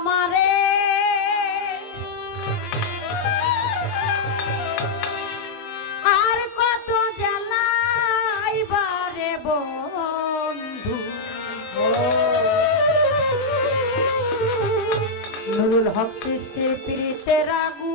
আমারে। আর কত জ্বালাইবারে বন্ধু। নুরুল হক সৃষ্টির প্রীতে রাগু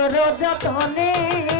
তোর যতনে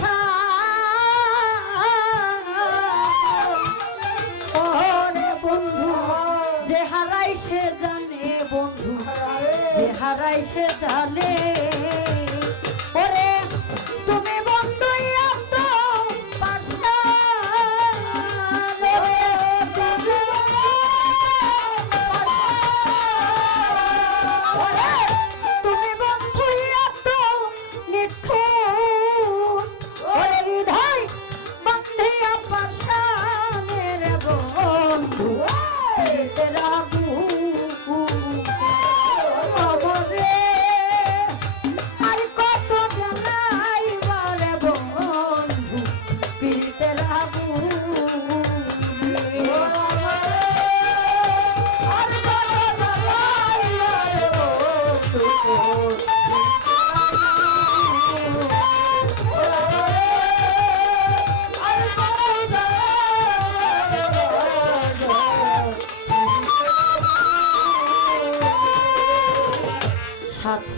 হারাইছে জানে।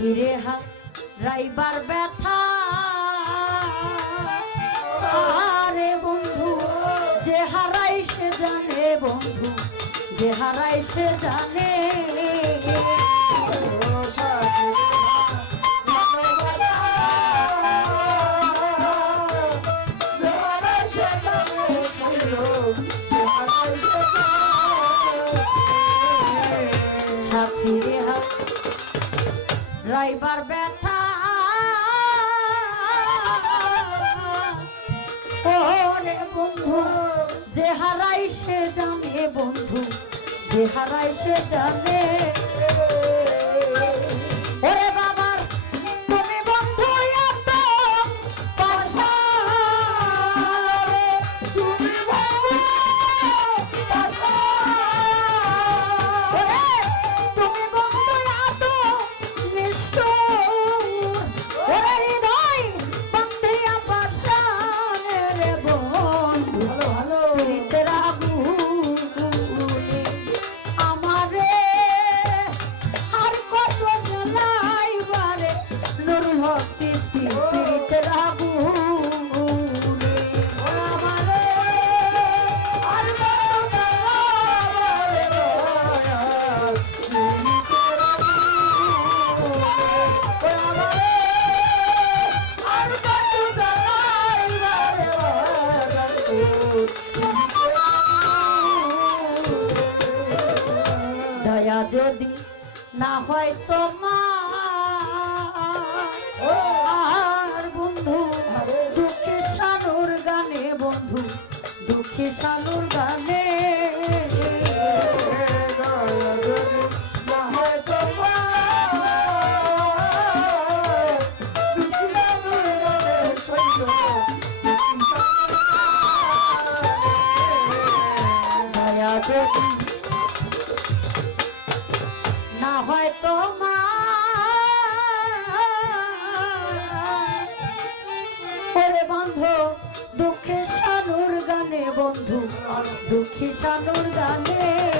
ফিরে হাস, রাইবার ব্যথা। আরে বন্ধু, যে হারাই সে জানে বন্ধু, যে হারাই সে জানে। এবার ব্যথা। ওরে বন্ধু যে হারাই সে জানে বন্ধু যে হারাই সে জানে হয়তো মা বন্ধু দুঃখী সানুর গানে বন্ধু দুঃখী সানুর গানে বন্ধু দুঃখী সাগর গানে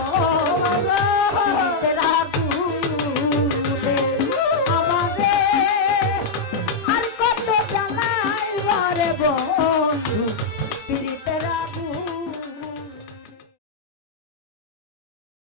Oh,